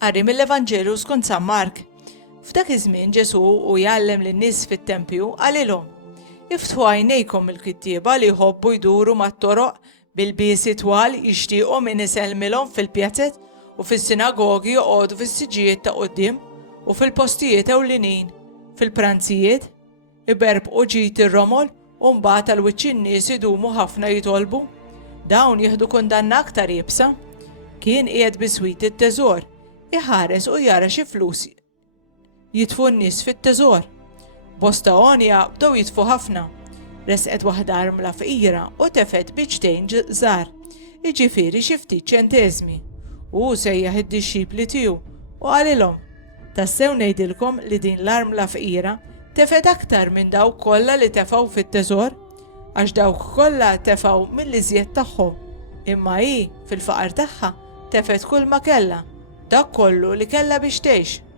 Qari mill-Evanġelu skont San Mark. F'dak iż-żmien Ġesu u jgħallem lin-nies fit-tempju qalilhom: Iftħu għajnejkom il-kittieba li jħobbu jduru mat-toroq bil-biesi twal jixtiequ min iselmilhom fil-pjazzett u fis-sinagogi joqogħdu fis-siġijiet ta' quddiem u fil-postijiet ewlenin, fil-pranzijiet, iberbqu ġid ir-romol u mbagħad tal-wiċċ in-nies idumu ħafna jitolbu. Dawn jieħdu kundanna aktar jibsa. Kien qiegħed biswit it-teżor, iħares u jara xi flus jitfu n-nies fit-teżor. Bosta onja bdew jitfu ħafna. Resqet waħda armla fqira u tefet biċtejn żgħar, jiġifieri xi ftit ċenteżmi. U sejjaħ id-dixxipli tiegħu u qalilhom: Tassew ngħidilkom li din l-armla fqira tefet aktar minn dawk kollha li tefgħu fit-teżor, għax dawk kollha tefgħu mill-iżjed tagħhom, imma hi fil-faqar tagħha tefet kull ma kellha, dak kollu li kellha biex tgħix.